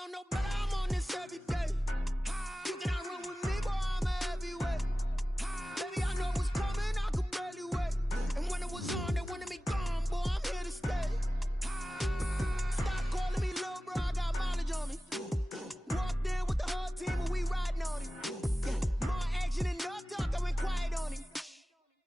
know no better, I'm on this every day. You cannot run with me, boy, I'm a heavyweight. Baby, I know what's coming, I could barely wait. And when it was on, they wanted me gone, boy, I'm here to stay. Stop calling me little bro, I got mileage on me. Walked in with the whole team and we riding on him. More action and no talk, I went quiet on him.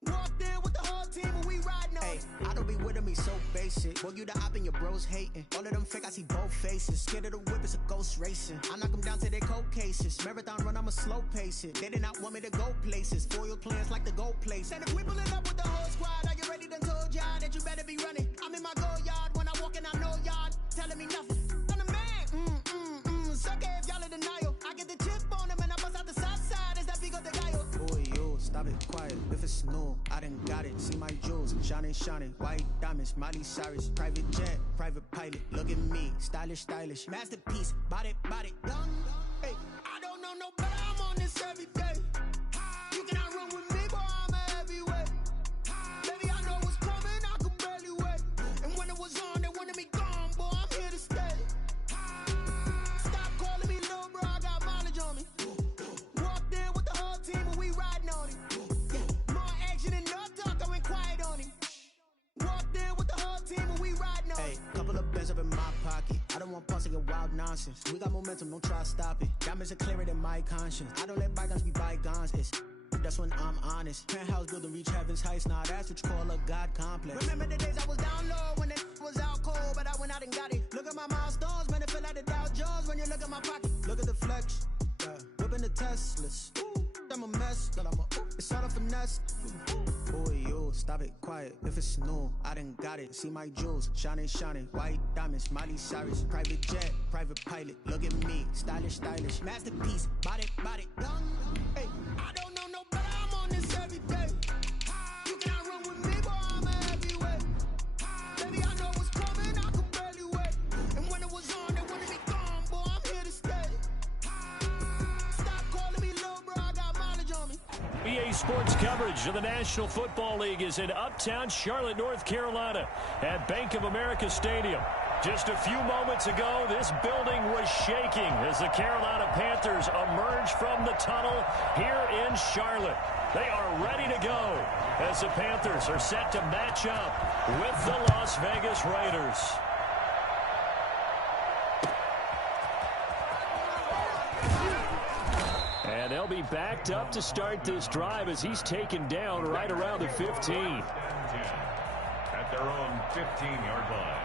Walked in with the whole team and we riding on him. I don't be with him, he's so basic. Boy, you the op and your bros hating. All of them fake, I see both faces. Scared of the whip, it's a ghost racing. I knock them down to their cold cases. Marathon run, I'ma slow pace it. They did not want me to go places. Foil plans like the gold place. And if we pulling up with the whole squad, are you ready? Done told y'all that you better be running. I'm in my go yard when I walk in, I know y'all telling me nothing. I'm the man, suck it if y'all in denial. I get the chip on them and I bust out the south side. Is that big of the gallo? Boy, yo, stop it, quiet. If it's new, I done got it. See my jewels, shining, shining. White diamonds, Miley Cyrus. Private jet, private pilot. Look at me, stylish, stylish. Masterpiece, body, young. Hey, I don't know no better, I'm on this every day. You cannot run with me, boy, I'm a heavyweight. Baby, I know what's coming, I could barely wait. And when it was on, they wanted me gone, boy, I'm here to stay. Stop calling me little bro, I got mileage on me. Walked in with the whole team and we riding on him. More action and no talk, I went quiet on him. Walked in with the whole team and we riding on him. Hey, couple of bands up in my pocket. I don't want pulse to get wild nonsense. We got momentum, don't try to stop it. Diamonds are clearer than my conscience. I don't let bygones be bygones. That's when I'm honest. Penthouse building reach heaven's heights. Now that's what you call a God complex. Remember the days I was down low when it was out cold, but I went out and got it. Look at my milestones, man, it feel like the Dow Jones when you look at my pocket. Look at the flex, whipping the Teslas. I'm a mess, girl, it's all a finesse. Boy, yo, stop it, quiet. If it's new, I done got it. See my jewels, shining, shining. White diamonds, Miley Cyrus. Private jet, private pilot. Look at me, stylish, stylish. Masterpiece, body, young. Hey, I don't know no better, I'm on this every day. You cannot run with me, boy, I'm a heavyweight. Baby, I know what's coming, I could barely wait. And when it was on, they wanted me gone, boy, I'm here to stay. Stop calling me little bro, I got mileage on me. EA Sports coverage of the National Football League is in uptown Charlotte, North Carolina at Bank of America Stadium. Just a few moments ago, this building was shaking as the Carolina Panthers emerged from the tunnel here in Charlotte. They are ready to go as the Panthers are set to match up with the Las Vegas Raiders. And they'll be backed up to start this drive as he's taken down right around the 15. At their own 15-yard line.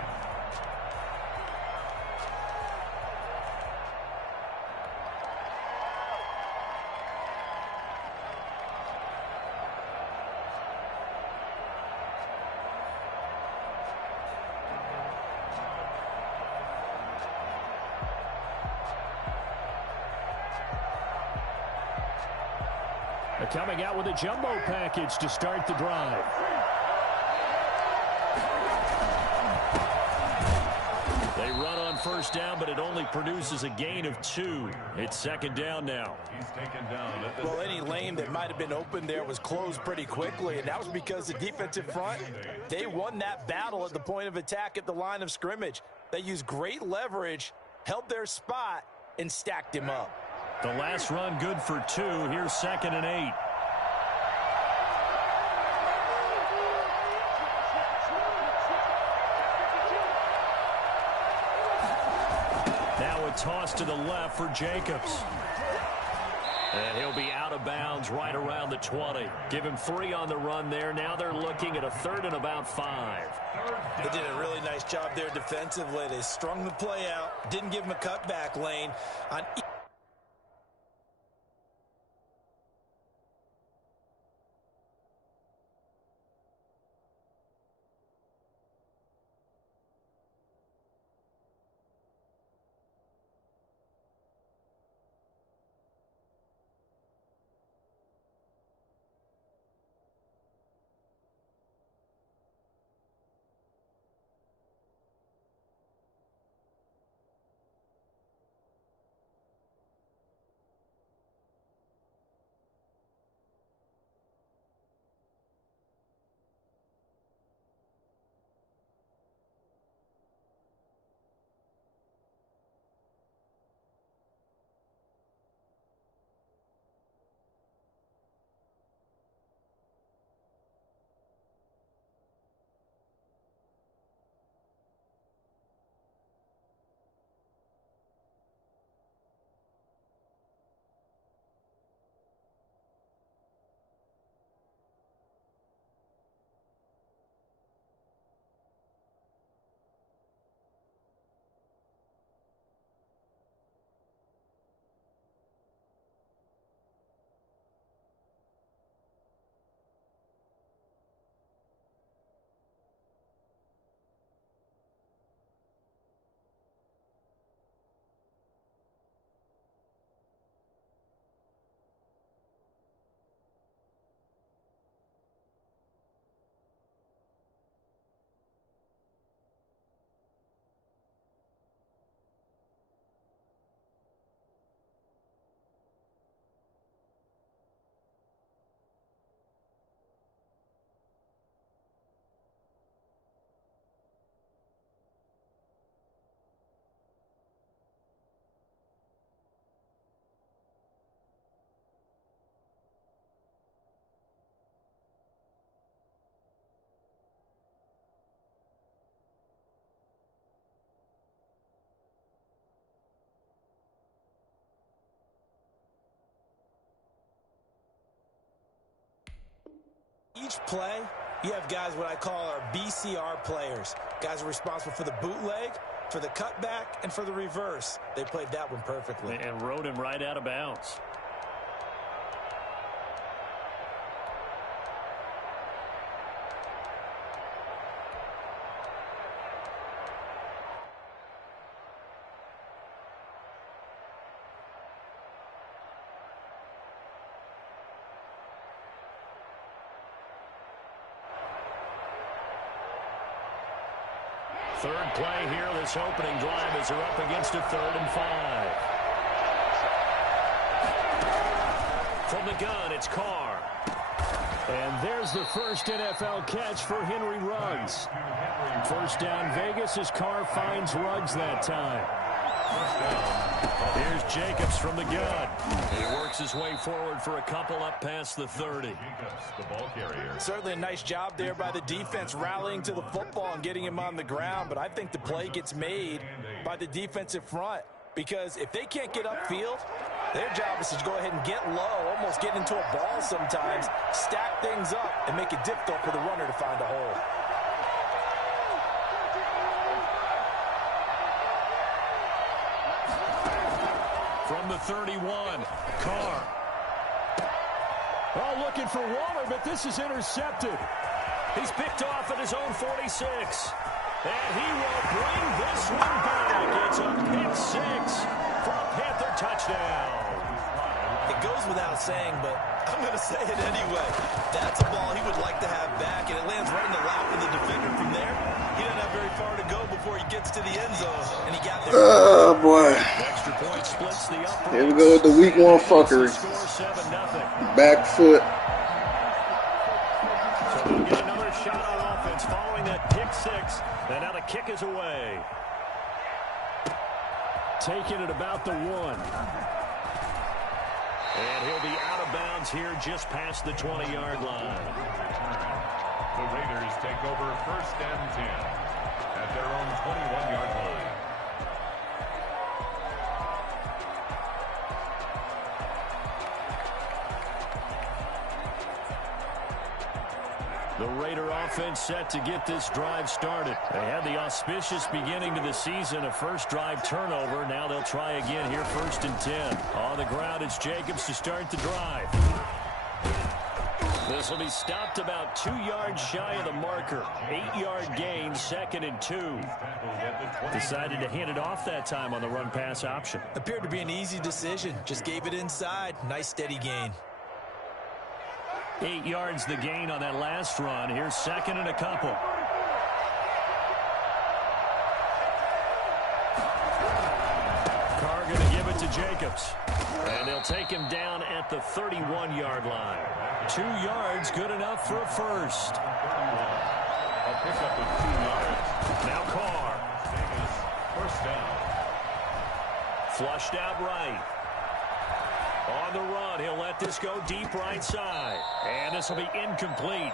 Coming out with a jumbo package to start the drive. They run on first down, but it only produces a gain of 2. It's second down now. He's taken down. Well, any lane that might have been open there was closed pretty quickly, and that was because the defensive front, they won that battle at the point of attack at the line of scrimmage. They used great leverage, held their spot, and stacked him up. The last run good for 2. Here's 2nd and 8. Now a toss to the left for Jacobs. And he'll be out of bounds right around the 20. Give him 3 on the run there. Now they're looking at a 3rd and about 5. They did a really nice job there defensively. They strung the play out, didn't give him a cutback lane. On Each play, you have guys what I call our BCR players. Guys are responsible for the bootleg, for the cutback, and for the reverse. They played that one perfectly. And rode him right out of bounds. Third play here, this opening drive as they're up against a 3rd and 5. From the gun, it's Carr. And there's the first NFL catch for Henry Ruggs. First down Vegas as Carr finds Ruggs that time. Here's Jacobs from the gun. He works his way forward for a couple up past the 30. Certainly a nice job there by the defense rallying to the football and getting him on the ground, but I think the play gets made by the defensive front because if they can't get upfield, their job is to go ahead and get low, almost get into a ball sometimes, stack things up, and make it difficult for the runner to find a hole. From the 31, Carr. Oh, looking for Waller, but this is intercepted. He's picked off at his own 46. And he will bring this one back. It's a pick-6 for a Panther touchdown. It goes without saying, but I'm going to say it anyway. That's a ball he would like to have back, and it lands right in the lap of the defender from there. He doesn't have very far to go before he gets to the end zone, and he got there. Oh, boy. Extra point splits the upper. Here we go with the week 1 fuckery. Back foot. So they'll get another shot on offense following that pick-6, and now the kick is away. Taking it about the 1. And he'll be out of bounds here just past the 20-yard line. The Raiders take over 1st and 10 at their own 21-yard line. The Raider offense set to get this drive started. They had the auspicious beginning to the season, a first drive turnover. Now they'll try again here, 1st and 10. On the ground, it's Jacobs to start the drive. This will be stopped about 2 yards shy of the marker. 8-yard gain, 2nd and 2. Decided to hand it off that time on the run-pass option. Appeared to be an easy decision. Just gave it inside. Nice steady gain. 8 yards the gain on that last run. Here's 2nd and a couple. Carr going to give it to Jacobs. And they'll take him down at the 31-yard line. 2 yards, good enough for a first. A pickup of 2 yards. Now Carr. First down. Flushed out right. On the run, he'll let this go deep right side. And this will be incomplete.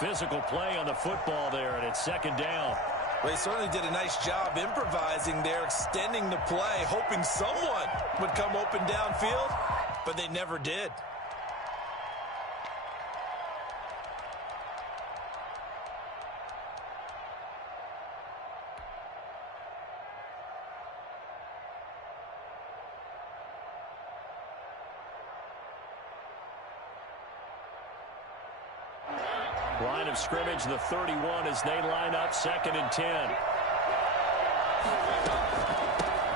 Physical play on the football there, and it's 2nd down. Well, they certainly did a nice job improvising there, extending the play, hoping someone would come open downfield, but they never did. Line of scrimmage, the 31 as they line up, 2nd and 10.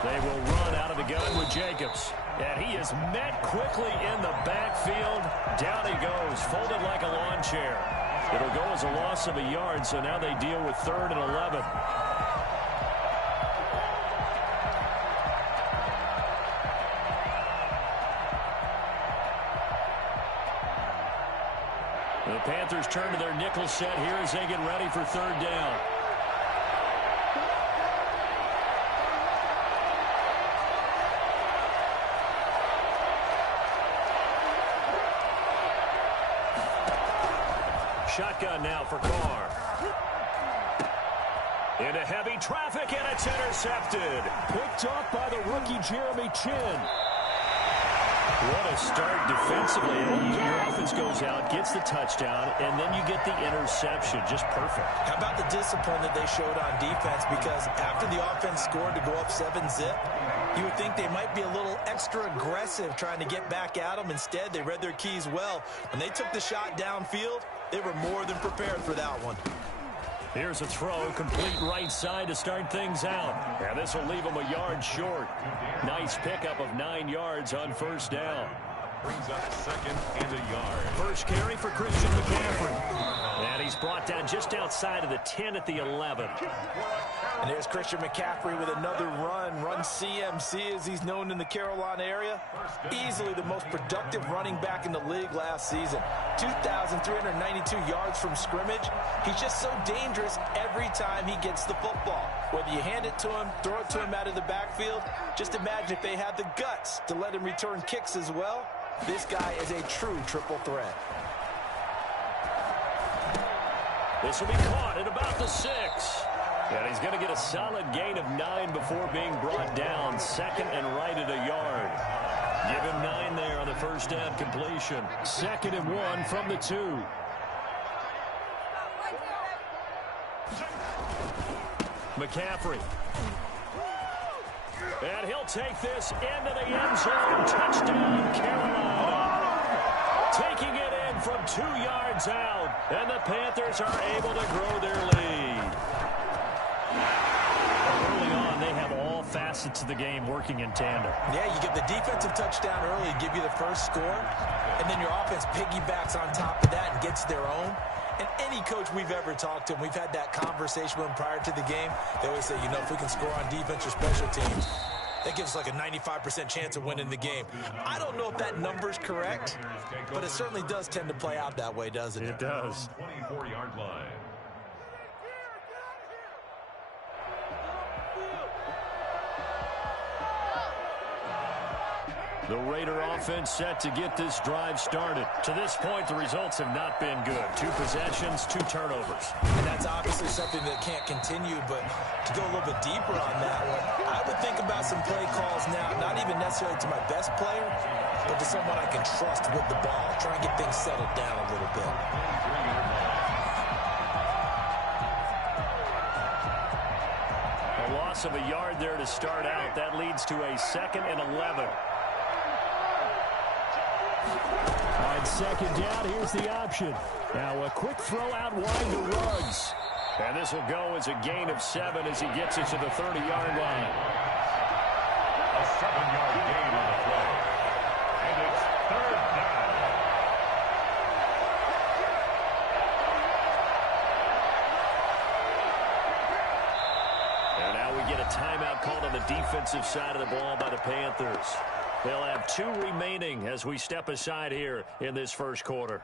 They will run out of the gun with Jacobs. And he is met quickly in the backfield. Down he goes, folded like a lawn chair. It'll go as a loss of a yard, so now they deal with 3rd and 11. The Panthers turn to their nickel set here as they get ready for 3rd down. Shotgun now for Carr. Into heavy traffic, and it's intercepted. Picked off by the rookie Jeremy Chin. What a start defensively. Your offense goes out, gets the touchdown, and then you get the interception. Just perfect. How about the discipline that they showed on defense? Because after the offense scored to go up 7-zip, you would think they might be a little extra aggressive trying to get back at them. Instead, they read their keys well. When they took the shot downfield, they were more than prepared for that one. Here's a throw, complete right side to start things out. And this will leave them a yard short. Nice pickup of 9 yards on first down. Brings up 2nd and a yard. First carry for Christian McCaffrey. And he's brought down just outside of the 10 at the 11. And there's Christian McCaffrey with another run CMC as he's known in the Carolina area. Easily the most productive running back in the league last season. 2,392 yards from scrimmage. He's just so dangerous every time he gets the football. Whether you hand it to him, throw it to him out of the backfield, just imagine if they had the guts to let him return kicks as well. This guy is a true triple threat. This will be caught at about the 6. And he's going to get a solid gain of 9 before being brought down. 2nd and right at a yard. Give him 9 there on the first down completion. 2nd and 1 from the 2. McCaffrey. And he'll take this into the end zone. Touchdown, Carolina. Taking it in from 2 yards out. And the Panthers are able to grow their lead. Early on, they have all facets of the game working in tandem. Yeah, you get the defensive touchdown early, give you the first score, and then your offense piggybacks on top of that and gets their own. And any coach we've ever talked to, and we've had that conversation with them prior to the game, they always say, you know, if we can score on defense or special teams, that gives us like a 95% chance of winning the game. I don't know if that number's correct, but it certainly does tend to play out that way, doesn't it? It does. 24-yard line. The Raider offense set to get this drive started. To this point, the results have not been good. 2 possessions, 2 turnovers. And that's obviously something that can't continue, but to go a little bit deeper on that one, I would think about some play calls now, not even necessarily to my best player, but to someone I can trust with the ball. Try and get things settled down a little bit. A loss of a yard there to start out. That leads to a 2nd and 11. On 2nd down, here's the option. Now a quick throw out wide to Ruggs. And this will go as a gain of 7 as he gets it to the 30-yard line. A 7-yard gain on the play. And it's 3rd down. And now we get a timeout called on the defensive side of the ball by the Panthers. They'll have 2 remaining as we step aside here in this first quarter.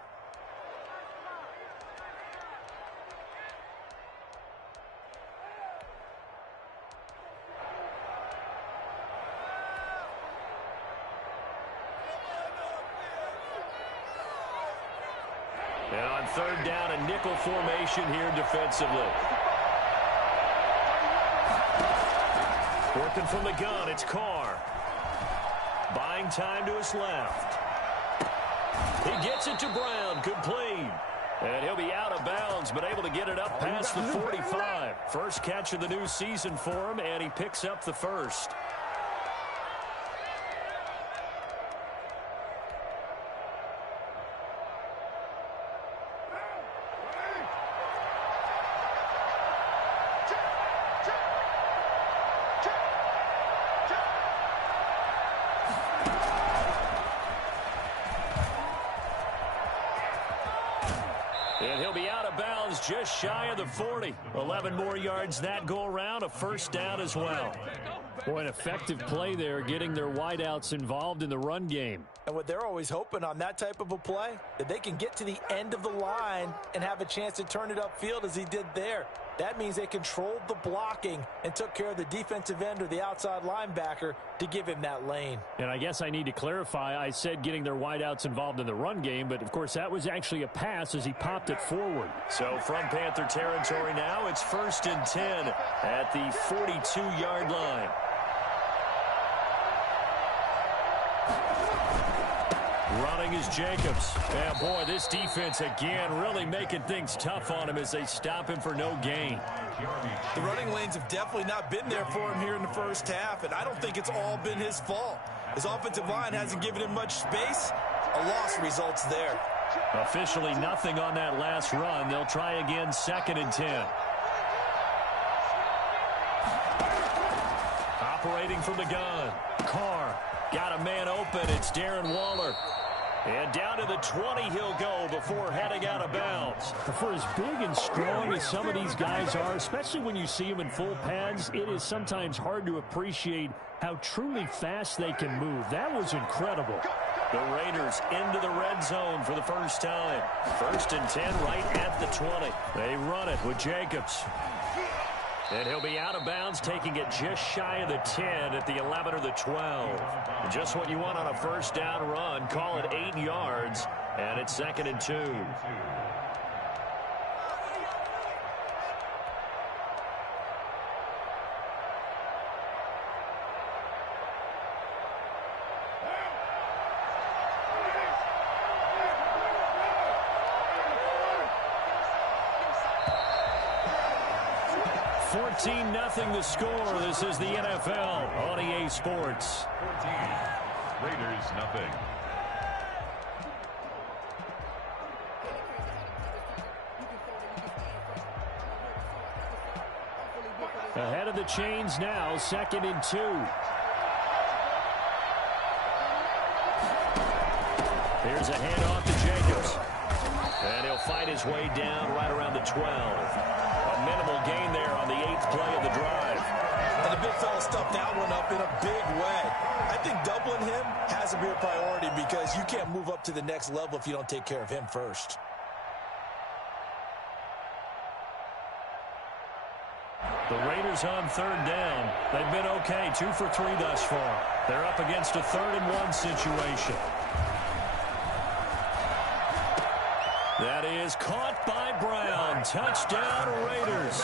And on 3rd down, a nickel formation here defensively. Working from the gun, it's Carr. Buying time to his left. He gets it to Brown, complete. And he'll be out of bounds, but able to get it up past the 45. First catch of the new season for him, and he picks up the first. And he'll be out of bounds just shy of the 40. 11 more yards that go around, a first down as well. Boy, an effective play there, getting their wideouts involved in the run game. And what they're always hoping on that type of a play, that they can get to the end of the line and have a chance to turn it upfield as he did there. That means they controlled the blocking and took care of the defensive end or the outside linebacker to give him that lane. And I guess I need to clarify, I said getting their wideouts involved in the run game, but of course that was actually a pass as he popped it forward. So from Panther territory now, it's 1st and 10 at the 42-yard line. Running is Jacobs. And boy, this defense again really making things tough on him as they stop him for no gain. The running lanes have definitely not been there for him here in the first half, and I don't think it's all been his fault. His offensive line hasn't given him much space. A loss results there. Officially nothing on that last run. They'll try again, 2nd and 10. Operating from the gun. Carr got a man open. It's Darren Waller. And down to the 20 he'll go before heading out of bounds. For as big and strong as some of these guys are, especially when you see them in full pads, it is sometimes hard to appreciate how truly fast they can move. That was incredible. The Raiders into the red zone for the first time. 1st and 10 right at the 20. They run it with Jacobs. And he'll be out of bounds, taking it just shy of the 10 at the 11 or the 12. Just what you want on a first down run. Call it 8 yards, and it's 2nd and 2. Nothing the score. This is the NFL on EA Sports. 14. Raiders nothing. Ahead of the chains now, 2nd and 2. Here's a handoff to Jacobs. And he'll fight his way down right around the 12. A minimal gain there on the 8th play of the drive. And the big fella stuffed that one up in a big way. I think doubling him has to be a priority because you can't move up to the next level if you don't take care of him first. The Raiders on 3rd down. They've been okay, 2 for 3 thus far. They're up against a 3rd and 1 situation. That is caught by Brown. Touchdown, Raiders.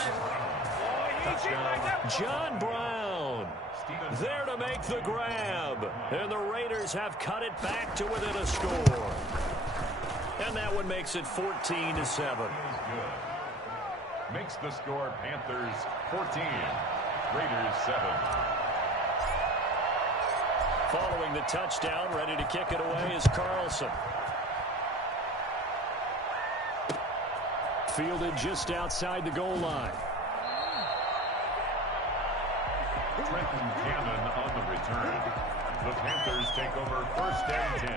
John Brown there to make the grab. And the Raiders have cut it back to within a score. And that one makes it 14-7. Makes the score Panthers 14, Raiders 7. Following the touchdown, ready to kick it away is Carlson. Fielded just outside the goal line. Trenton Cannon on the return. The Panthers take over 1st and 10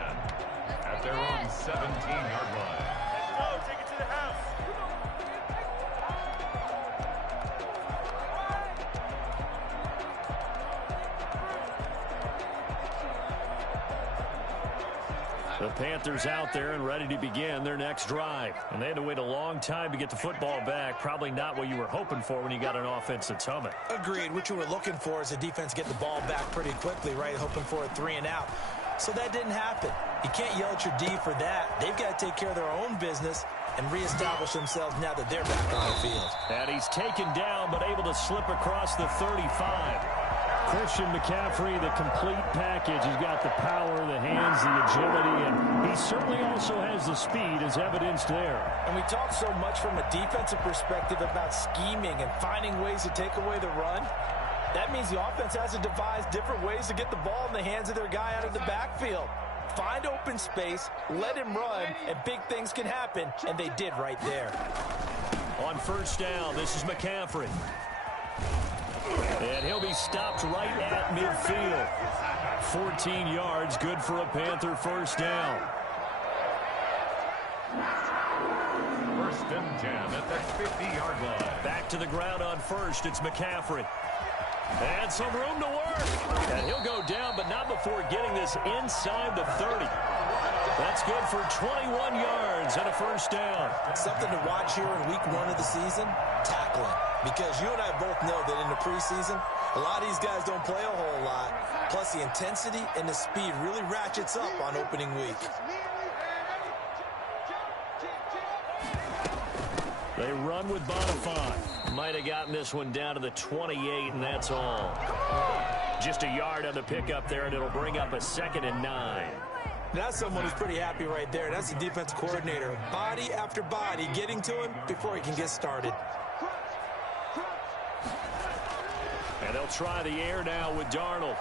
at their own 17-yard line. Let's go, take it to the house. The Panthers out there and ready to begin their next drive. And they had to wait a long time to get the football back. Probably not what you were hoping for when you got an offense that's humming. Agreed. What you were looking for is the defense get the ball back pretty quickly, right? Hoping for a 3 and out. So that didn't happen. You can't yell at your D for that. They've got to take care of their own business and reestablish themselves now that they're back on the field. And he's taken down but able to slip across the 35. Christian McCaffrey, the complete package. He's got the power, the hands, the agility, and he certainly also has the speed as evidenced there. And we talk so much from a defensive perspective about scheming and finding ways to take away the run. That means the offense has to devise different ways to get the ball in the hands of their guy out of the backfield. Find open space, let him run, and big things can happen, and they did right there. On 1st down, this is McCaffrey. And he'll be stopped right at midfield. 14 yards, good for a Panther 1st down. 1st and 10 at the 50-yard line. Back to the ground on 1st, it's McCaffrey. And some room to work. And he'll go down, but not before getting this inside the 30. That's good for 21 yards and a 1st down. Something to watch here in week 1 of the season, tackling. Because you and I both know that in the preseason, a lot of these guys don't play a whole lot. Plus, the intensity and the speed really ratchets up on opening week. They run with Bonifant. Might have gotten this one down to the 28, and that's all. Just a yard on the pickup there, and it'll bring up a 2nd and 9. That's someone who's pretty happy right there. That's the defense coordinator. Body after body getting to him before he can get started. And they'll try the air now with Darnold.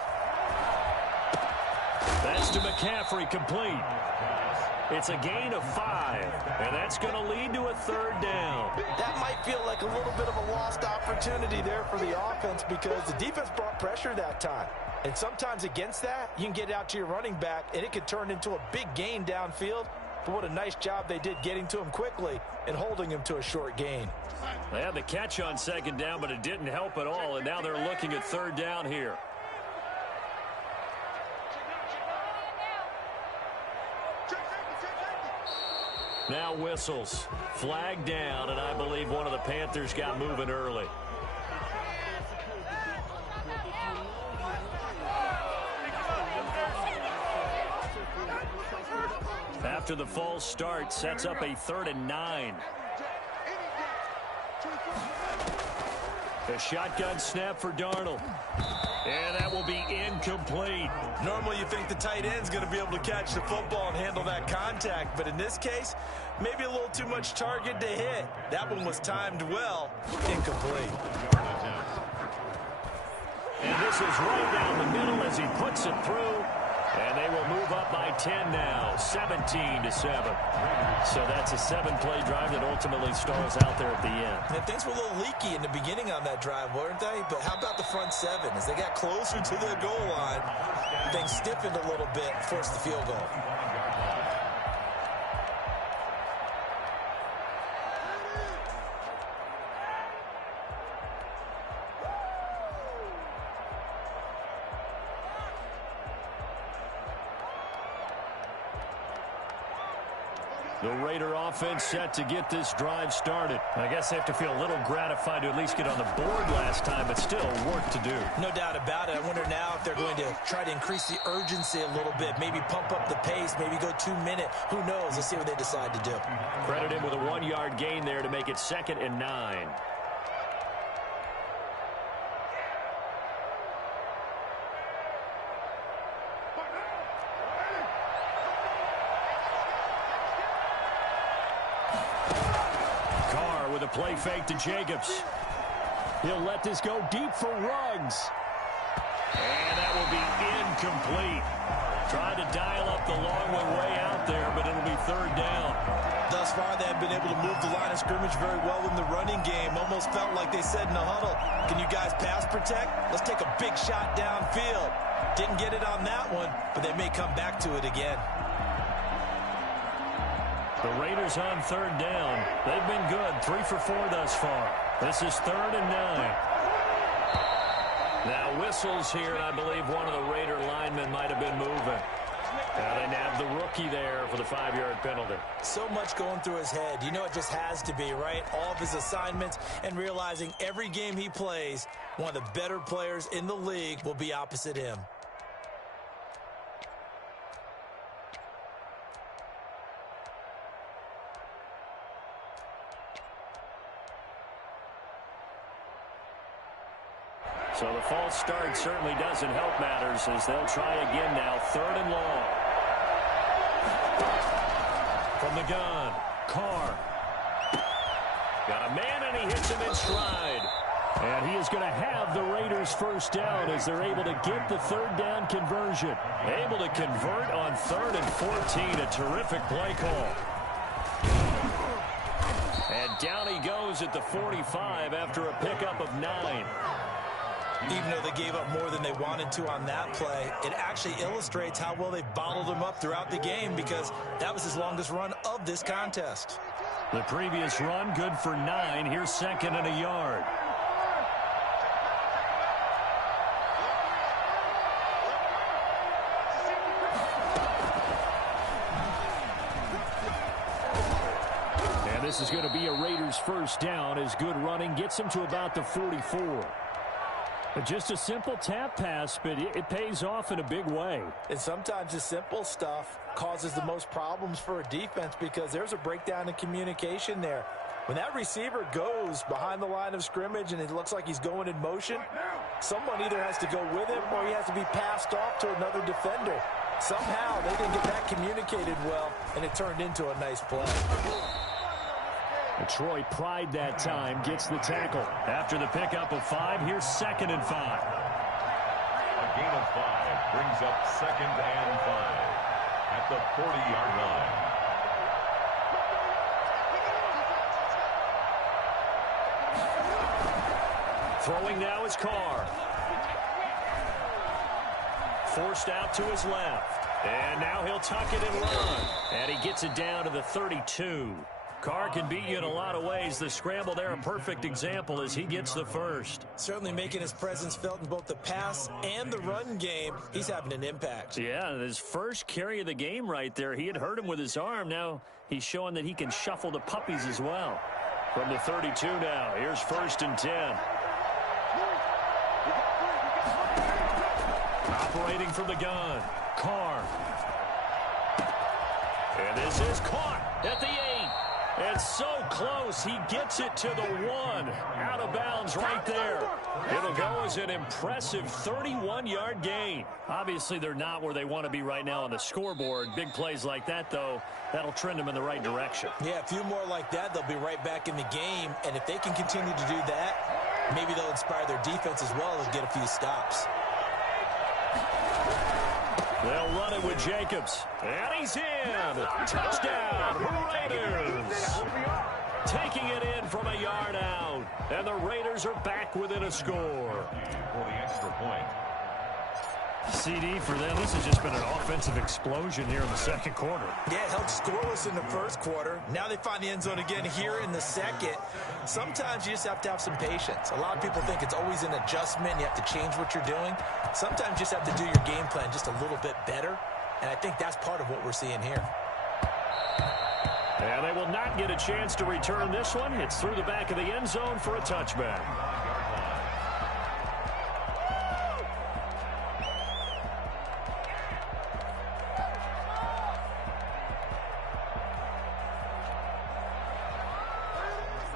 That's to McCaffrey, complete. It's a gain of 5, and that's going to lead to a 3rd down. That might feel like a little bit of a lost opportunity there for the offense because the defense brought pressure that time. And sometimes against that, you can get out to your running back, and it could turn into a big gain downfield. But what a nice job they did getting to him quickly and holding him to a short gain. They had the catch on 2nd down, but it didn't help at all, and now they're looking at 3rd down here. Now whistles. Flag down, and I believe one of the Panthers got moving early. After the false start, sets up a 3rd and 9. A shotgun snap for Darnold. And that will be incomplete. Normally you think the tight end's going to be able to catch the football and handle that contact, but in this case, maybe a little too much target to hit. That one was timed well. Incomplete. And this is right down the middle as he puts it through. And they will move up by 10 now, 17-7. So that's a 7-play drive that ultimately stalls out there at the end. And things were a little leaky in the beginning on that drive, weren't they? But how about the front 7? As they got closer to the goal line, things stiffened a little bit, forced the field goal. The Raider offense set to get this drive started. I guess they have to feel a little gratified to at least get on the board last time, but still work to do. No doubt about it. I wonder now if they're going to try to increase the urgency a little bit, maybe pump up the pace, maybe go 2-minute. Who knows? Let's see what they decide to do. Credit him with a 1-yard gain there to make it 2nd and 9. Play fake to Jacobs. He'll let this go deep for Ruggs. And that will be incomplete. Tried to dial up the long one way out there, but it'll be 3rd down. Thus far, they have been able to move the line of scrimmage very well in the running game. Almost felt like they said in the huddle, can you guys pass protect? Let's take a big shot downfield. Didn't get it on that one, but they may come back to it again. The Raiders on 3rd down. They've been good, 3 for 4 thus far. This is 3rd and 9. Now whistles here, and I believe one of the Raider linemen might have been moving. Now they nab the rookie there for the 5-yard penalty. So much going through his head. You know it just has to be, right? All of his assignments and realizing every game he plays, one of the better players in the league will be opposite him. So the false start certainly doesn't help matters as they'll try again now, 3rd and long. From the gun, Carr. Got a man and he hits him in stride. And he is going to have the Raiders' 1st down as they're able to get the 3rd down conversion. Able to convert on 3rd and 14, a terrific play call. And down he goes at the 45 after a pickup of 9. Even though they gave up more than they wanted to on that play, it actually illustrates how well they bottled him up throughout the game because that was his longest run of this contest. The previous run, good for 9. Here's 2nd and a yard. And this is going to be a Raiders' 1st down as good running gets him to about the 44. Just a simple tap pass, but it pays off in a big way. And sometimes the simple stuff causes the most problems for a defense because there's a breakdown in communication there. When that receiver goes behind the line of scrimmage and it looks like he's going in motion, someone either has to go with him or he has to be passed off to another defender. Somehow they didn't get that communicated well, and it turned into a nice play. Troy Pride that time gets the tackle. After the pickup of 5, here's 2nd and 5. A gain of 5 brings up 2nd and 5 at the 40-yard line. Throwing now is Carr. Forced out to his left. And now he'll tuck it and run. And he gets it down to the 32. Carr can beat you in a lot of ways. The scramble there, a perfect example as he gets the first. Certainly making his presence felt in both the pass and the run game. He's having an impact. Yeah, his first carry of the game right there. He had hurt him with his arm. Now he's showing that he can shuffle the puppies as well. From the 32 now, here's 1st and 10. Operating from the gun, Carr. And this is caught at the 8. It's so close, he gets it to the 1. Out of bounds right there. It'll go as an impressive 31-yard gain. Obviously, they're not where they want to be right now on the scoreboard. Big plays like that, though, that'll trend them in the right direction. Yeah, a few more like that, they'll be right back in the game. And if they can continue to do that, maybe they'll inspire their defense as well and get a few stops. They'll run it with Jacobs. And he's in. Touchdown, Raiders. Taking it in from a yard out. And the Raiders are back within a score. For the extra point. CD for them. This has just been an offensive explosion here in the second quarter. Yeah, held scoreless in the first quarter. Now they find the end zone again here in the second. Sometimes you just have to have some patience. A lot of people think it's always an adjustment. You have to change what you're doing. Sometimes you just have to do your game plan just a little bit better. And I think that's part of what we're seeing here. And they will not get a chance to return this one. It's through the back of the end zone for a touchback.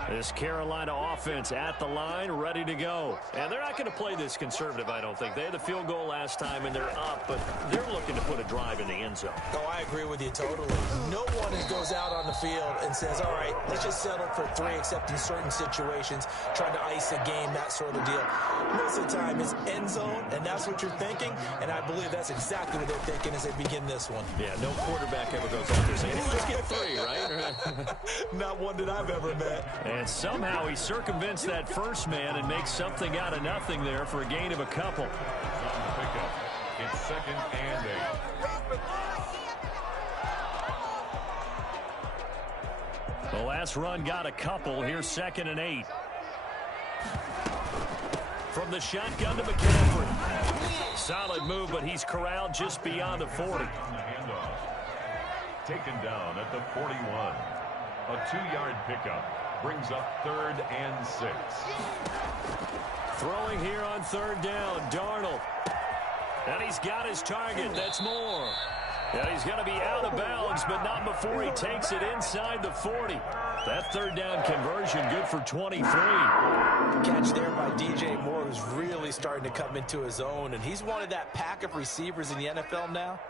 This Carolina offense at the line, ready to go. And they're not going to play this conservative, I don't think. They had the field goal last time, and they're up, but they're looking to put a drive in the end zone. Oh, I agree with you totally. No one goes out on the field and says, all right, let's just settle for 3, except in certain situations, trying to ice a game, that sort of deal. Most of the time, it's end zone, and that's what you're thinking, and I believe that's exactly what they're thinking as they begin this one. Yeah, no quarterback ever goes out there saying, hey, let's get 3, right? Not one that I've ever met. And somehow he circumvents that first man and makes something out of nothing there for a gain of a couple. On the pickup, it's 2nd and 8. The last run got a couple. Here's 2nd and 8. From the shotgun to McCaffrey. Solid move, but he's corralled just beyond the 40. On the handoff. Taken down at the 41. A 2-yard pickup brings up 3rd and 6. Throwing here on 3rd down, Darnold. And he's got his target. That's more. And he's going to be out of bounds, but not before he takes it inside the 40. That 3rd down conversion good for 23. Catch there by DJ Moore, who's really starting to come into his own. And he's one of that pack of receivers in the NFL now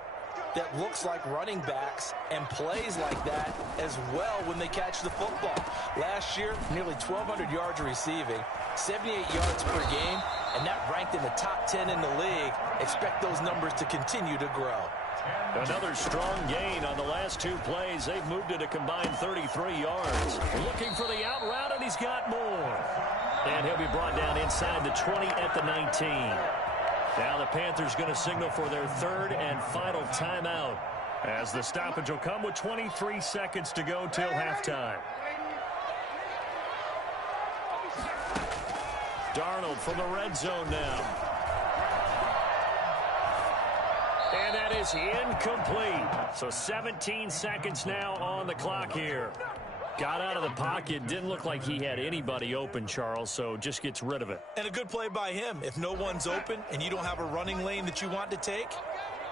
that looks like running backs and plays like that as well when they catch the football. Last year, nearly 1,200 yards receiving, 78 yards per game, and that ranked in the top 10 in the league. Expect those numbers to continue to grow. Another strong gain on the last 2 plays. They've moved it a combined 33 yards. Looking for the out route, and he's got more. And he'll be brought down inside the 20 at the 19. Now the Panthers going to signal for their 3rd and final timeout, as the stoppage will come with 23 seconds to go till halftime. Darnold from the red zone now. And that is incomplete. So 17 seconds now on the clock here. Got out of the pocket. Didn't look like he had anybody open, Charles, so just gets rid of it. And a good play by him. If no one's open and you don't have a running lane that you want to take,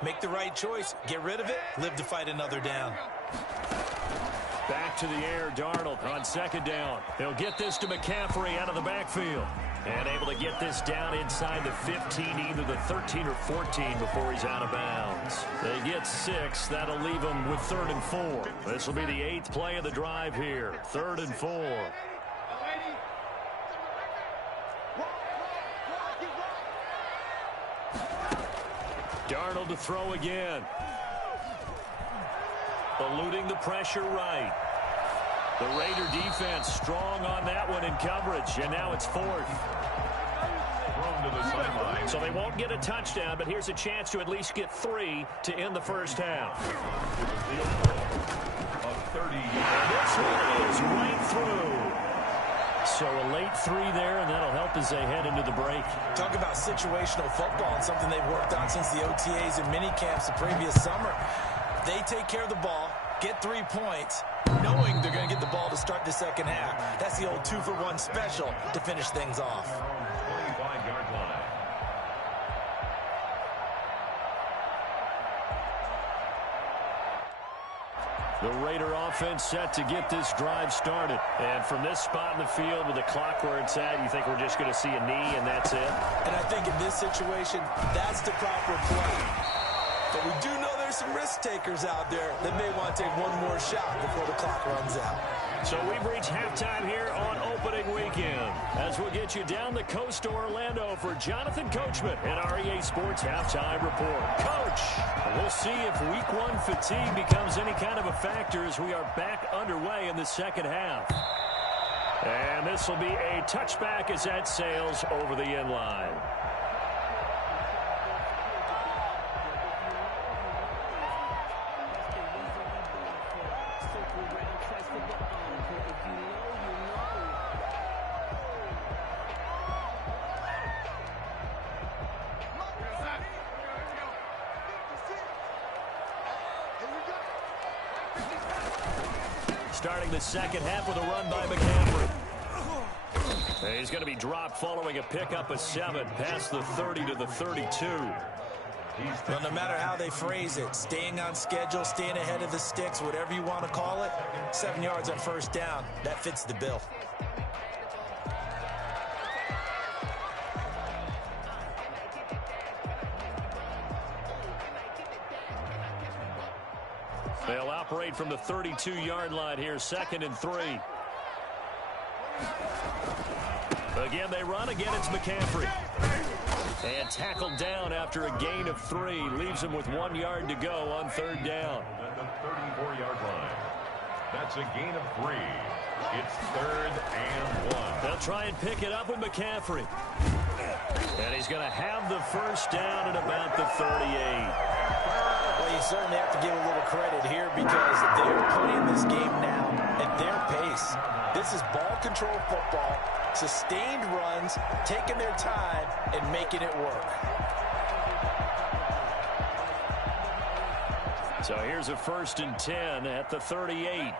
make the right choice. Get rid of it. Live to fight another down. Back to the air, Darnold on 2nd down. They'll get this to McCaffrey out of the backfield. And able to get this down inside the 15, either the 13 or 14 before he's out of bounds. They get 6. That'll leave them with 3rd and 4. This will be the 8th play of the drive here. 3rd and 4. Darnold to throw again. Eluding the pressure right. The Raider defense strong on that one in coverage, and now it's 4th. Thrown to the sideline. So they won't get a touchdown, but here's a chance to at least get 3 to end the first half. Of 30. This one is right through. So a late 3 there, and that'll help as they head into the break. Talk about situational football and something they've worked on since the OTAs and mini camps the previous summer. They take care of the ball, get 3 points, knowing they're going to get the ball to start the second half. That's the old 2-for-1 special to finish things off. 25-yard line. The Raider offense set to get this drive started. And from this spot in the field with the clock where it's at, you think we're just going to see a knee and that's it? And I think in this situation, that's the proper play. But we do know there's some risk takers out there that may want to take one more shot before the clock runs out. So we've reached halftime here on opening weekend. As we'll get you down the coast to Orlando for Jonathan Coachman and our EA Sports Halftime Report. Coach, we'll see if Week 1 fatigue becomes any kind of a factor as we are back underway in the second half. And this will be a touchback as that sails over the end line. Starting the second half with a run by McCaffrey. And he's going to be dropped following a pickup of 7 past the 30 to the 32. Well, no matter how they phrase it, staying on schedule, staying ahead of the sticks, whatever you want to call it, 7 yards on first down, that fits the bill. They'll operate from the 32-yard line here, 2nd and 3. Again, they run. Again, it's McCaffrey. And tackled down after a gain of 3. Leaves him with 1 yard to go on 3rd down. At the 34-yard line. That's a gain of 3. It's 3rd and 1. They'll try and pick it up with McCaffrey. And he's going to have the first down at about the 38. Well, you certainly have to give a little credit here because they're playing this game now at their pace. This is ball control football, sustained runs, taking their time and making it work. So here's a 1st and 10 at the 38.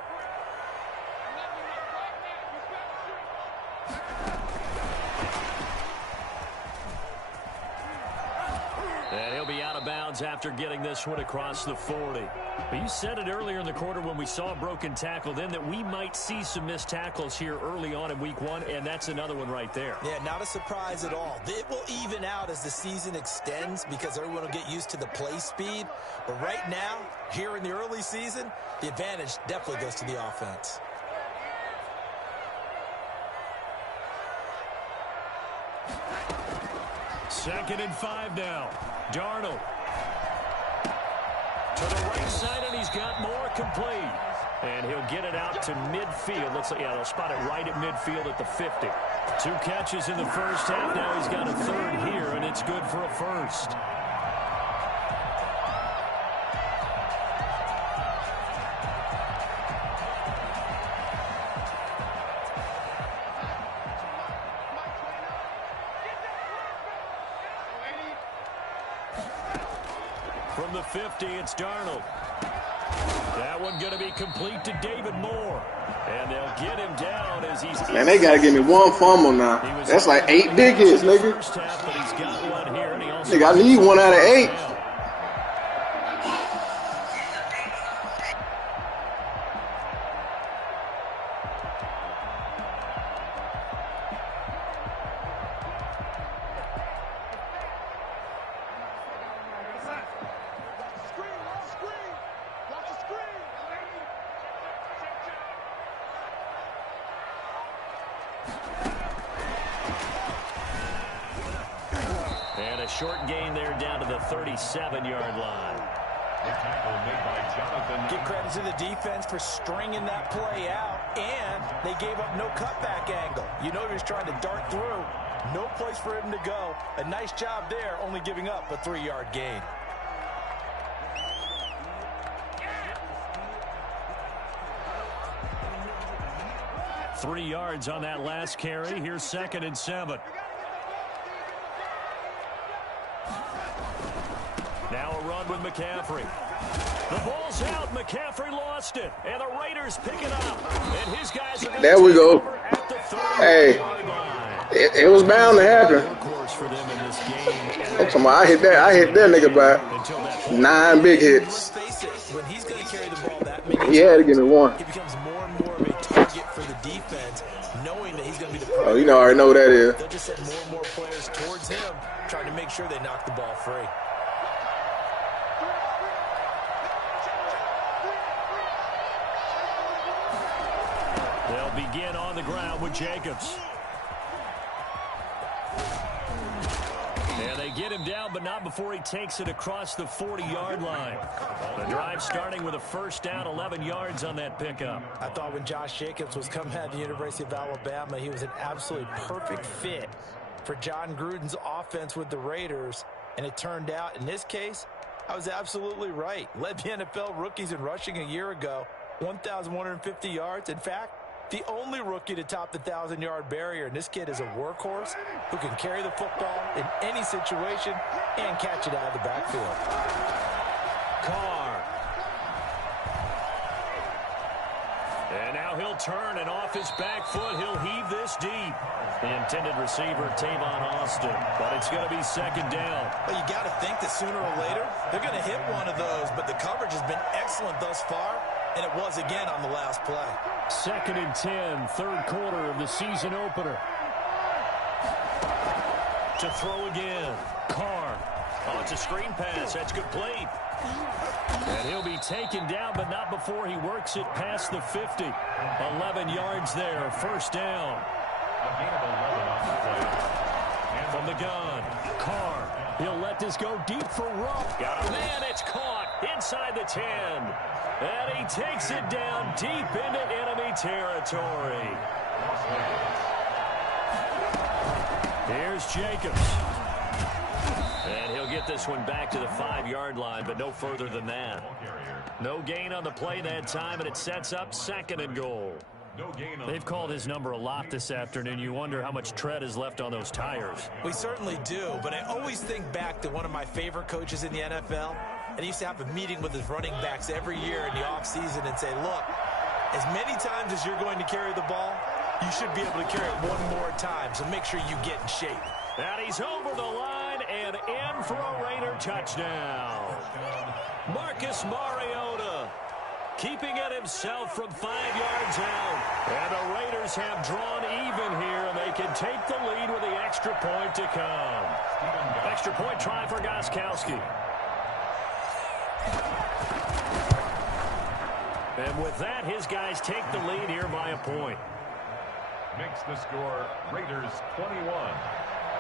And he'll be out of bounds after getting this one across the 40. But you said it earlier in the quarter when we saw a broken tackle then that we might see some missed tackles here early on in Week 1, and that's another one right there. Yeah, not a surprise at all. It will even out as the season extends because everyone will get used to the play speed. But right now, here in the early season, the advantage definitely goes to the offense. Second and 5 now. Darnold to the right side, and he's got more complete. And he'll get it out to midfield. Looks like, yeah, they'll spot it right at midfield at the 50. 2 catches in the first half. Now he's got a 3rd here, and it's good for a 1st. From the 50, it's Darnold. That one going to be complete to David Moore. And they'll get him down as he's... Man, they got to give me 1 fumble now. That's like 8 big hits, nigga. Nigga, I need 1 out of 8. short gain there down to the 37-yard line. The tackle made by Jonathan. Give credit to the defense for stringing that play out, and they gave up no cutback angle. You know he was trying to dart through. No place for him to go. A nice job there, only giving up a 3-yard gain. Three yards on that last carry. Here's 2nd and 7. Now a run with McCaffrey. The ball's out. McCaffrey lost it. And the Raiders pick it up. And his guys are there we go. Hey, it was bound to happen. I hit that nigga by 9 big hits. When he's going to carry the ball that many he had to give me one. He becomes more and more of a target for the defense, knowing that he's going to be the Oh, you know, I already know what that is. They'll just send more and more players towards him, trying to make sure they knock the ball free. They'll begin on the ground with Jacobs. And they get him down, but not before he takes it across the 40-yard line. The drive starting with a first down, 11 yards on that pickup. I thought when Josh Jacobs was coming out of the University of Alabama, he was an absolutely perfect fit for John Gruden's offense with the Raiders. And it turned out, in this case, I was absolutely right. Led the NFL rookies in rushing a year ago, 1,150 yards. In fact, the only rookie to top the 1,000-yard barrier. And this kid is a workhorse who can carry the football in any situation and catch it out of the backfield. Carr. And now he'll turn, and off his back foot, he'll heave this deep. The intended receiver, Tavon Austin. But it's going to be 2nd down. Well, you got to think that sooner or later, they're going to hit one of those. But the coverage has been excellent thus far. And it was again on the last play. 2nd and 10, third quarter of the season opener. To throw again. Carr. Oh, it's a screen pass. That's complete. And he'll be taken down, but not before he works it past the 50. 11 yards there. First down. A gain of 11 on the play. And from the gun. Carr. He'll let this go deep for Rupp. Got a man. It's caught inside the 10. And he takes it down deep into enemy territory. Here's Jacobs. And he'll get this one back to the 5-yard line, but no further than that. No gain on the play that time, and it sets up 2nd and goal. They've called his number a lot this afternoon. You wonder how much tread is left on those tires. We certainly do, but I always think back to one of my favorite coaches in the NFL. And he used to have a meeting with his running backs every year in the offseason and say, look, as many times as you're going to carry the ball, you should be able to carry it one more time, so make sure you get in shape. And he's over the line and in for a Raider touchdown. Marcus Mariota keeping it himself from 5 yards out. And the Raiders have drawn even here, and they can take the lead with the extra point to come. Extra point try for Gostkowski. And with that, his guys take the lead here by a point. Makes the score Raiders 21,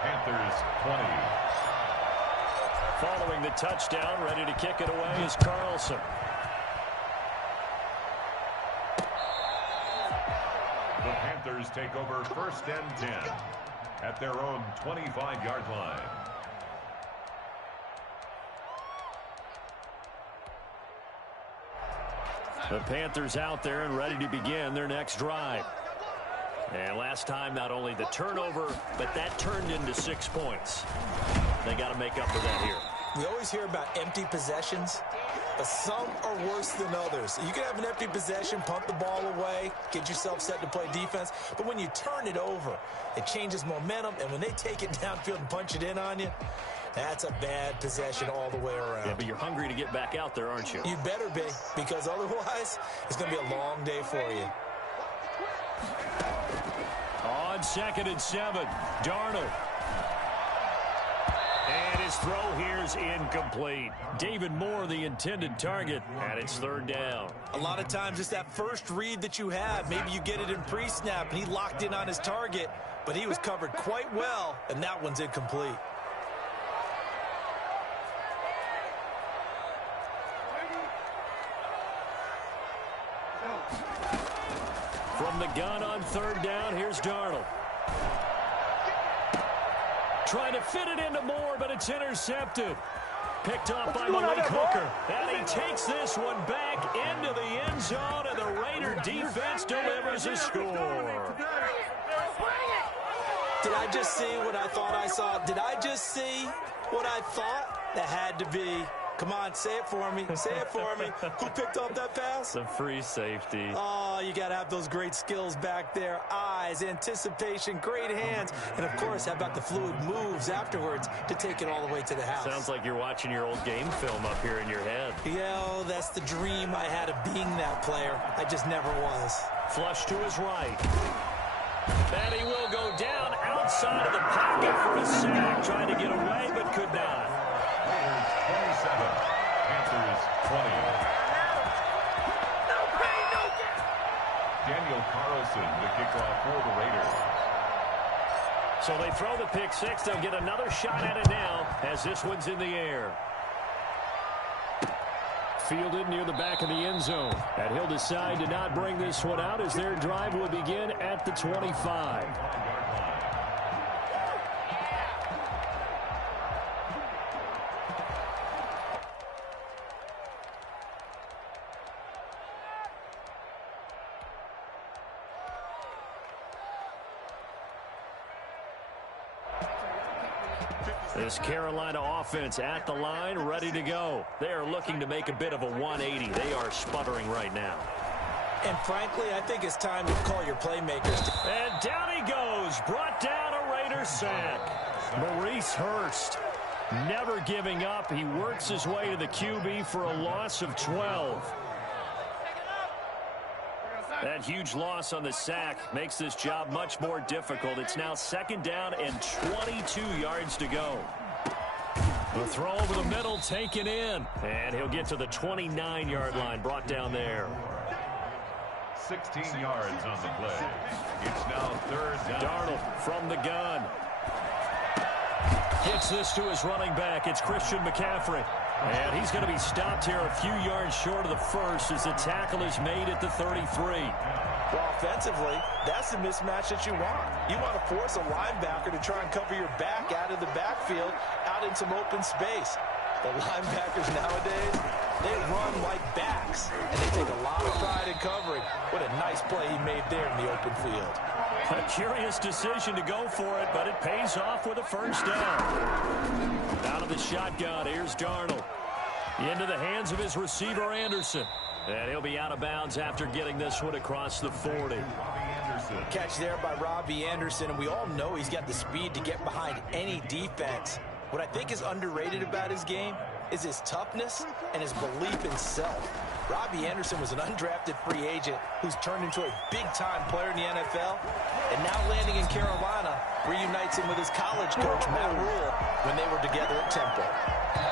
Panthers 20. Following the touchdown, ready to kick it away is Carlson. The Panthers take over 1st and 10 at their own 25-yard line. The Panthers out there and ready to begin their next drive. And last time, not only the turnover, but that turned into 6 points. They got to make up for that here. We always hear about empty possessions, but some are worse than others. You can have an empty possession, punt the ball away, get yourself set to play defense, but when you turn it over, it changes momentum, and when they take it downfield and punch it in on you, that's a bad possession all the way around. Yeah, but you're hungry to get back out there, aren't you? You better be, because otherwise, it's going to be a long day for you. On 2nd and 7, Darnold. And his throw here's incomplete. David Moore, the intended target, and it's 3rd down. A lot of times it's that first read that you have. Maybe you get it in pre-snap, and he locked in on his target, but he was covered quite well, and that one's incomplete. From the gun on third down, here's Darnold. Trying to fit it into Moore, but it's intercepted. Picked up by Malik Hooker. And he takes this one back into the end zone, and the Raider defense delivers a score. Did I just see what I thought I saw? Did I just see what I thought? That had to be. Come on, say it for me. Say it for me. Who picked up that pass? The free safety. Oh, you got to have those great skills back there. Eyes, anticipation, great hands. And, of course, how about the fluid moves afterwards to take it all the way to the house? Sounds like you're watching your old game film up here in your head. Yeah, oh, that's the dream I had of being that player. I just never was. Flush to his right. And he will go down outside of the pocket for a sack. Trying to get away, but could not. 27, Panthers 20. Daniel Carlson, the kickoff for the Raiders. So they throw the pick six. They'll get another shot at it now as this one's in the air. Fielded near the back of the end zone. And he'll decide to not bring this one out as their drive will begin at the 25. This Carolina offense at the line, ready to go. They are looking to make a bit of a 180. They are sputtering right now. And frankly, I think it's time to call your playmakers. And down he goes. Brought down a Raider sack. Maurice Hurst never giving up. He works his way to the QB for a loss of 12. That huge loss on the sack makes this job much more difficult. It's now second down and 22 yards to go. The throw over the middle taken in. And he'll get to the 29-yard line, brought down there. 16 yards on the play. It's now third down. Darnold from the gun. Gets this to his running back. It's Christian McCaffrey. And he's going to be stopped here a few yards short of the first as the tackle is made at the 33. Well, offensively, that's the mismatch that you want. You want to force a linebacker to try and cover your back out of the backfield, out in some open space. The linebackers nowadays, they run like backs, and they take a lot of pride in covering. What a nice play he made there in the open field. A curious decision to go for it, but it pays off with a first down. Out of the shotgun, here's Darnold. Into the hands of his receiver, Anderson. And he'll be out of bounds after getting this one across the 40. Catch there by Robbie Anderson, and we all know he's got the speed to get behind any defense. What I think is underrated about his game is his toughness and his belief in self. Robbie Anderson was an undrafted free agent who's turned into a big-time player in the NFL, and now landing in Carolina reunites him with his college coach, Matt Rule, when they were together at Temple.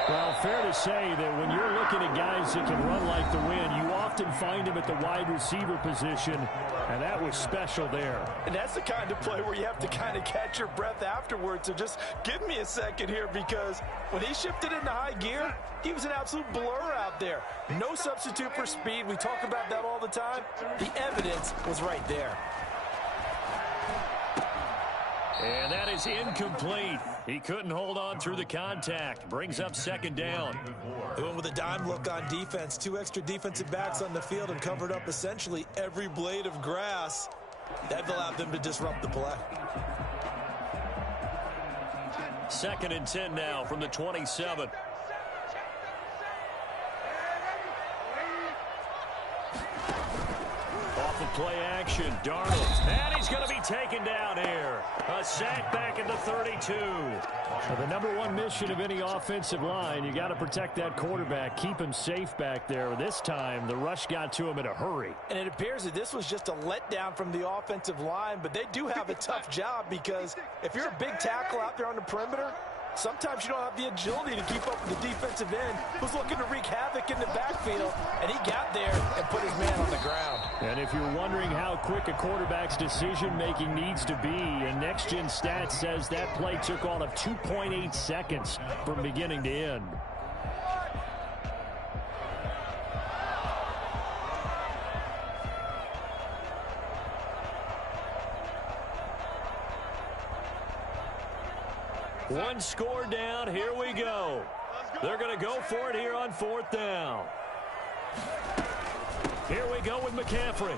Well, fair to say that when you're looking at guys that can run like the wind, you often find him at the wide receiver position, and that was special there. And that's the kind of play where you have to kind of catch your breath afterwards. So just give me a second here, because when he shifted into high gear, he was an absolute blur out there. No substitute for speed. We talk about that all the time. The evidence was right there. And that is incomplete. He couldn't hold on through the contact. Brings up second down. They went with a dime look on defense. 2 extra defensive backs on the field and covered up essentially every blade of grass. That allowed them to disrupt the play. Second and 10 now from the 27. Off of play action, Darnold. And he's going to be taken down here. A sack back at the 32. Well, the number one mission of any offensive line, you got to protect that quarterback, keep him safe back there. This time, the rush got to him in a hurry. And it appears that this was just a letdown from the offensive line, but they do have a tough job, because if you're a big tackle out there on the perimeter, sometimes you don't have the agility to keep up with the defensive end who's looking to wreak havoc in the backfield, and he got there and put his man on the ground. And if you're wondering how quick a quarterback's decision-making needs to be, and Next Gen Stats says that play took all of 2.8 seconds from beginning to end. One score down. Here we go. They're going to go for it here on 4th down. Here we go with McCaffrey.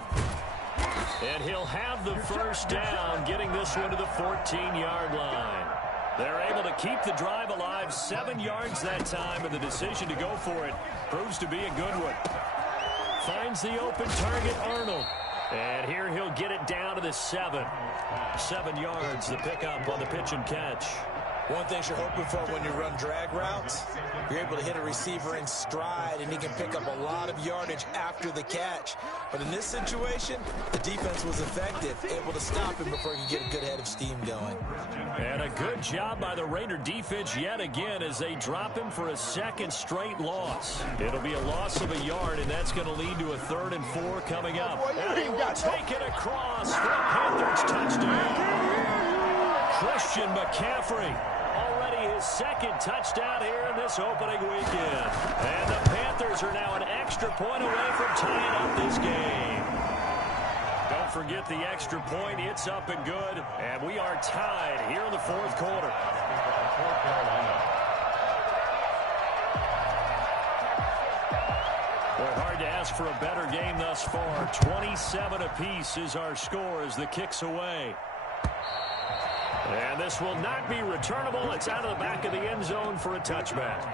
And he'll have the first down, getting this one to the 14-yard line. They're able to keep the drive alive, 7 yards that time, and the decision to go for it proves to be a good one. Finds the open target, Arnold. And here he'll get it down to the 7. 7 yards, the pickup on the pitch and catch. One thing you're hoping for when you run drag routes, you're able to hit a receiver in stride, and he can pick up a lot of yardage after the catch. But in this situation, the defense was effective, able to stop him before he could get a good head of steam going. And a good job by the Raider defense yet again as they drop him for a second straight loss. It'll be a loss of a yard, and that's going to lead to a 3rd and 4 coming up. And he will take it across for a Panthers touchdown. Christian McCaffrey. Already his 2nd touchdown here in this opening weekend. And the Panthers are now an extra point away from tying up this game. Don't forget the extra point. It's up and good. And we are tied here in the 4th quarter. Well, hard to ask for a better game thus far. 27 apiece is our score as the kick's away. And this will not be returnable. It's out of the back of the end zone for a touchback.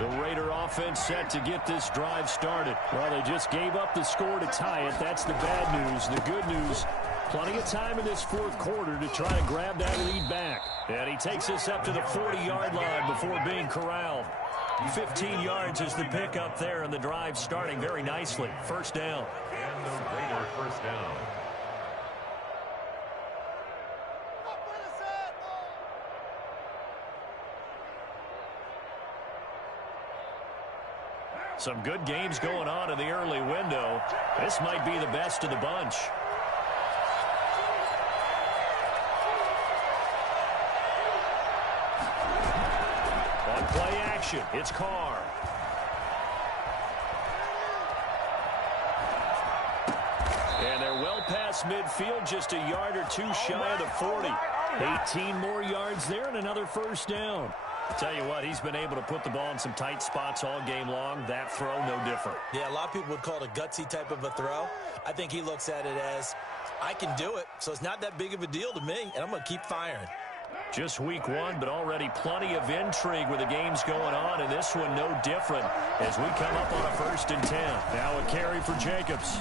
The Raider offense set to get this drive started. Well, they just gave up the score to tie it. That's the bad news. The good news, plenty of time in this 4th quarter to try to grab that lead back. And he takes us up to the 40-yard line before being corralled. 15 yards is the pickup there, and the drive starting very nicely. 1st down. And the Raider 1st down. Some good games going on in the early window. This might be the best of the bunch. On play action, it's Carr. And they're well past midfield, just a yard or two shy of the 40. 18 more yards there and another 1st down. Tell you what, he's been able to put the ball in some tight spots all game long. That throw, no different. Yeah, a lot of people would call it a gutsy type of a throw. I think he looks at it as, I can do it, so it's not that big of a deal to me, and I'm going to keep firing. Just week 1, but already plenty of intrigue with the games going on, and this one no different as we come up on a 1st and 10. Now a carry for Jacobs.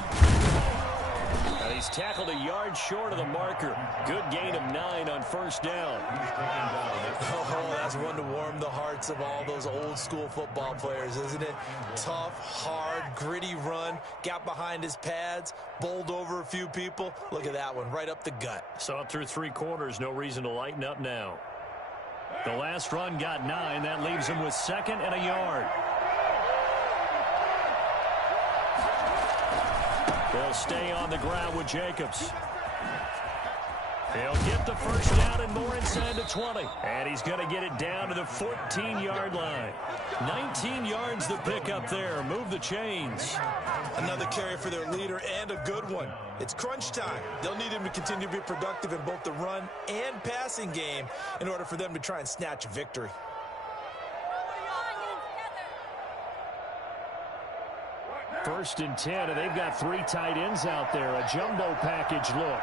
And he's tackled a yard short of the marker. Good gain of 9 on 1st down. Oh, that's one to warm the hearts of all those old school football players, isn't it? Tough, hard, gritty run. Got behind his pads, bowled over a few people. Look at that one, right up the gut. Saw it through 3 quarters. No reason to lighten up now. The last run got 9. That leaves him with 2nd and a yard. They'll stay on the ground with Jacobs. He'll get the 1st down and more inside the 20. And he's going to get it down to the 14-yard line. 19 yards the pickup there. Move the chains. Another carry for their leader and a good one. It's crunch time. They'll need him to continue to be productive in both the run and passing game in order for them to try and snatch a victory. First and 10, and they've got 3 tight ends out there. A jumbo package look.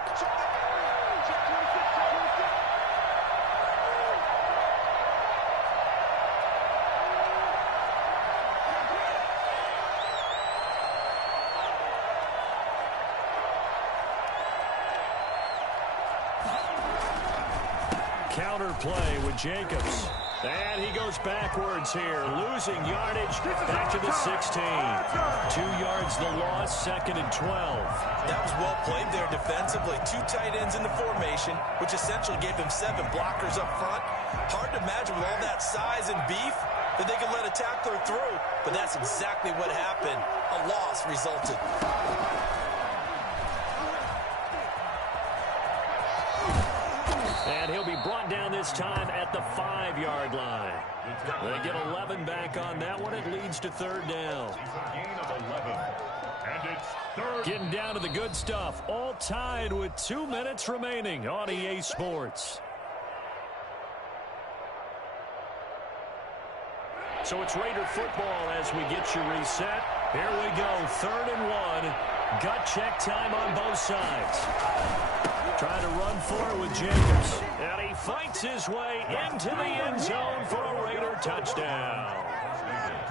Counter play with Jacobs. And he goes backwards here, losing yardage back to the 16. 2 yards the loss, 2nd and 12. That was well played there defensively. 2 tight ends in the formation, which essentially gave them 7 blockers up front. Hard to imagine with all that size and beef that they could let a tackler through, but that's exactly what happened. A loss resulted. And he'll be brought down this time at the 5-yard line. They get 11 back on that one. It leads to third down. Gain of 11. And it's third. Getting down to the good stuff. All tied with 2 minutes remaining on EA Sports. So it's Raider football as we get you reset. Here we go, 3rd and 1. Gut check time on both sides. Trying to run for it with Jacobs. And he fights his way into the end zone for a Raider touchdown.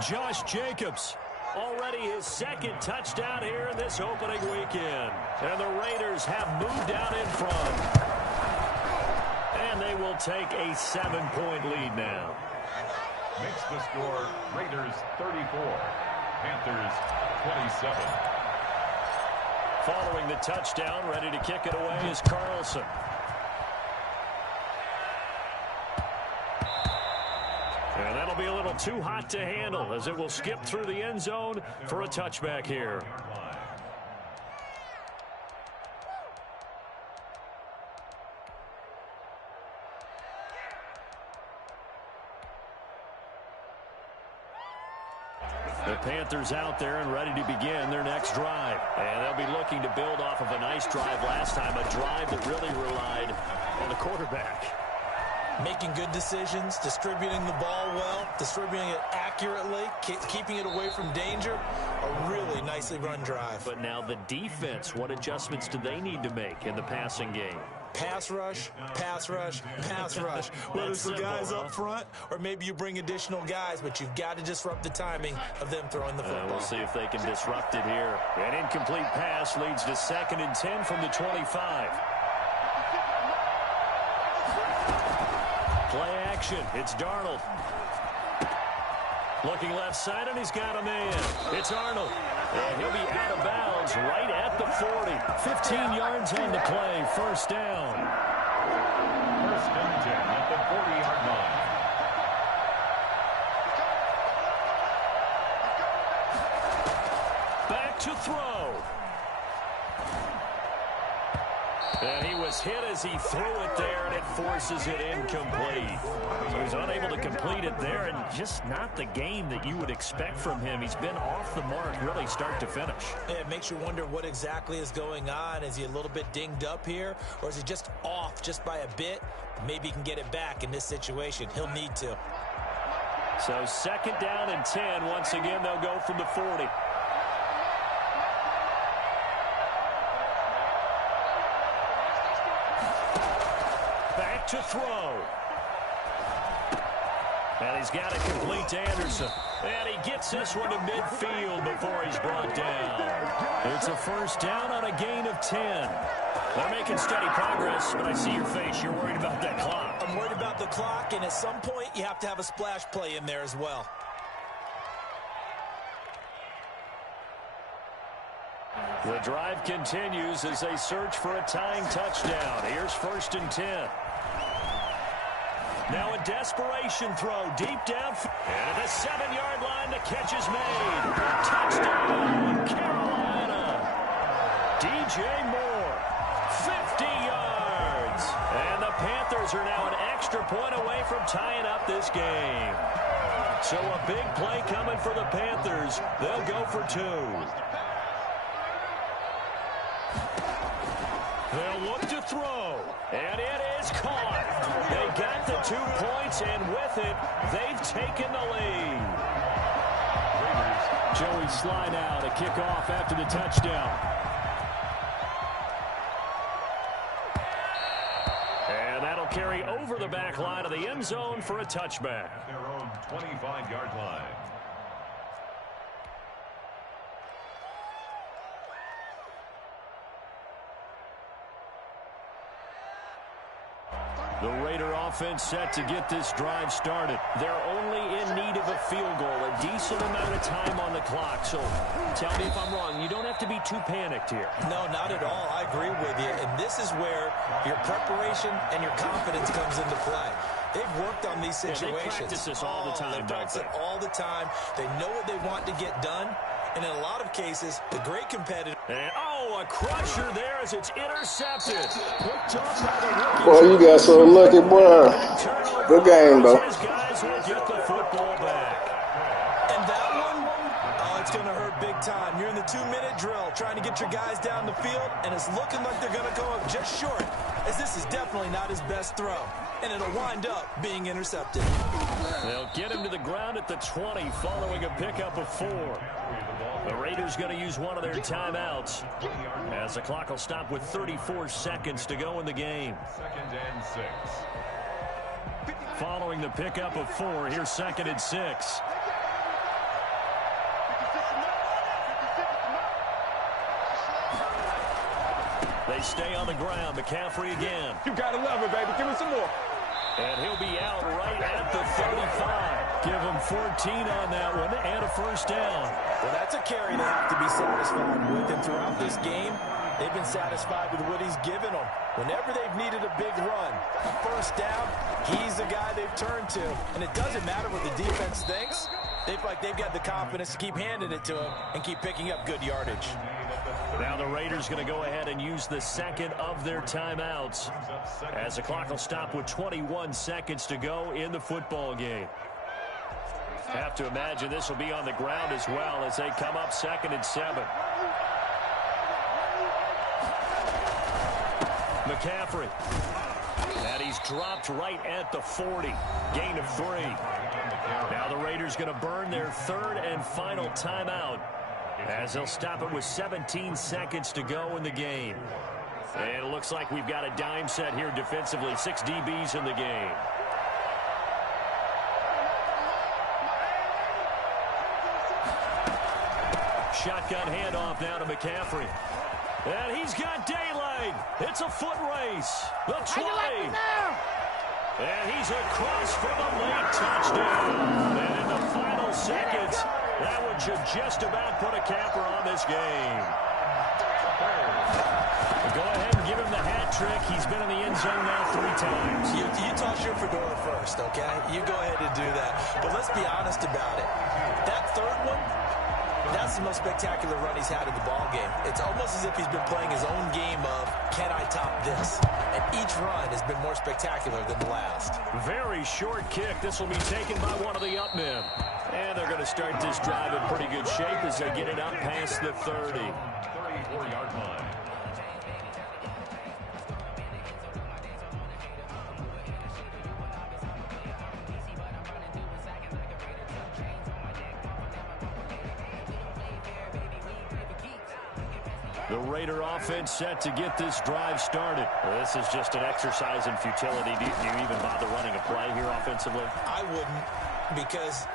Josh Jacobs, already his 2nd touchdown here in this opening weekend. And the Raiders have moved out in front. And they will take a 7-point lead now. Makes the score Raiders 34, Panthers 27. Following the touchdown, ready to kick it away is Carlson. And that'll be a little too hot to handle as it will skip through the end zone for a touchback here. The Panthers out there and ready to begin their next drive. And they'll be looking to build off of a nice drive last time, a drive that really relied on the quarterback. Making good decisions, distributing the ball well, distributing it accurately, keeping it away from danger. A really nicely run drive. But now the defense, what adjustments do they need to make in the passing game? Pass rush, pass rush, pass rush. Whether it's the guys up front or maybe you bring additional guys, but you've got to disrupt the timing of them throwing the football. We'll see if they can disrupt it here. An incomplete pass leads to 2nd and 10 from the 25. Play action. It's Darnold. Looking left side, and he's got a man. It's Arnold. And he'll be out of bounds right at the 40. 15 yards on the play. First down. 1st and 10 at the 40-yard line. Back to throw. And he was hit as he threw it there, and it forces it incomplete. So he's unable to complete it there, and just not the game that you would expect from him. He's been off the mark really start to finish. Yeah, it makes you wonder what exactly is going on. Is he a little bit dinged up here, or is he just off just by a bit? Maybe he can get it back in this situation. He'll need to. So 2nd down and 10. Once again, they'll go from the 40. To throw. And he's got it complete to Anderson. And he gets this one to midfield before he's brought down. It's a first down on a gain of 10. They're making steady progress, but I see your face. You're worried about that clock. I'm worried about the clock, and at some point you have to have a splash play in there as well. The drive continues as they search for a tying touchdown. Here's 1st and 10. Now a desperation throw deep down. And at the 7-yard line, the catch is made. Touchdown, Carolina. DJ Moore, 50 yards. And the Panthers are now an extra point away from tying up this game. So a big play coming for the Panthers. They'll go for 2. They'll look to throw, and it is caught. They got the 2 points, and with it, they've taken the lead. Joey slide out, a kickoff after the touchdown. And that'll carry over the back line of the end zone for a touchback. At their own 25-yard line. The Raider offense set to get this drive started. They're only in need of a field goal, a decent amount of time on the clock. So tell me if I'm wrong. You don't have to be too panicked here. No, not at all. I agree with you. And this is where your preparation and your confidence comes into play. They've worked on these situations. They practice this all the time, They practice it all the time. They know what they want to get done. And in a lot of cases, the great competitor. And, Oh, a crusher there as it's intercepted. Picked off by the rookie. Boy, you got so lucky, boy. Good game, though. His guys will get the football back. And that one, oh, it's going to hurt big time. You're in the 2-minute drill trying to get your guys down the field, and it's looking like they're going to go up just short, as this is definitely not his best throw. And it'll wind up being intercepted. They'll get him to the ground at the 20 following a pickup of 4. The Raiders going to use one of their timeouts as the clock will stop with 34 seconds to go in the game. 2nd and 6. Following the pickup of 4, here's 2nd and 6. They stay on the ground. McCaffrey again. You got to love it, baby. Give me some more. And he'll be out right at the 35. Give him 14 on that one and a first down. Well, that's a carry they have to be satisfied with. And throughout this game, they've been satisfied with what he's given them. Whenever they've needed a big run, a first down, he's the guy they've turned to. And it doesn't matter what the defense thinks. They feel like they've got the confidence to keep handing it to him and keep picking up good yardage. Now the Raiders going to go ahead and use the second of their timeouts as the clock will stop with 21 seconds to go in the football game. Have to imagine this will be on the ground as well as they come up 2nd and 7. McCaffrey. And he's dropped right at the 40. Gain of 3. Now the Raiders going to burn their 3rd and final timeout as they'll stop it with 17 seconds to go in the game. And it looks like we've got a dime set here defensively. 6 DBs in the game. Shotgun handoff now to McCaffrey. And he's got daylight. It's a foot race. The 20. And he's across for the late touchdown. And in the final seconds, that one should just about put a capper on this game. Go ahead and give him the hat trick. He's been in the end zone now 3 times. You toss your fedora first, okay? You go ahead and do that. But let's be honest about it. That 3rd one, that's the most spectacular run he's had in the ballgame. It's almost as if he's been playing his own game of, can I top this? And each run has been more spectacular than the last. Very short kick. This will be taken by one of the up men. And they're going to start this drive in pretty good shape as they get it up past the 30. 34-yard line. The Raider offense set to get this drive started. Well, this is just an exercise in futility. Do you even bother running a play here offensively? I wouldn't, because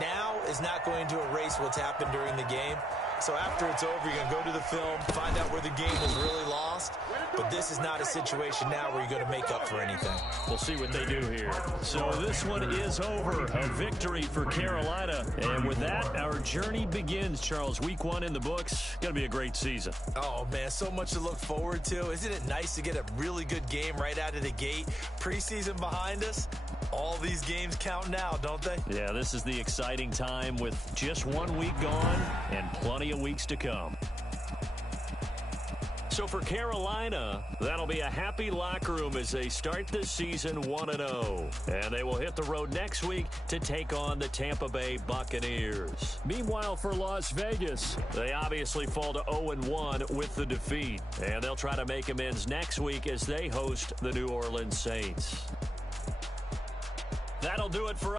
now is not going to erase what's happened during the game. So after it's over, you're going to go to the film, find out where the game was really lost. But this is not a situation now where you're going to make up for anything. We'll see what they do here. So this one is over. A victory for Carolina. And with that, our journey begins, Charles. Week 1 in the books. Going to be a great season. Oh, man, so much to look forward to. Isn't it nice to get a really good game right out of the gate? Preseason behind us. All these games count now, don't they? Yeah, this is the exciting time with just 1 week gone and plenty of weeks to come. So for Carolina, that'll be a happy locker room as they start this season 1-0. And they will hit the road next week to take on the Tampa Bay Buccaneers. Meanwhile, for Las Vegas, they obviously fall to 0-1 with the defeat. And they'll try to make amends next week as they host the New Orleans Saints. That'll do it for us.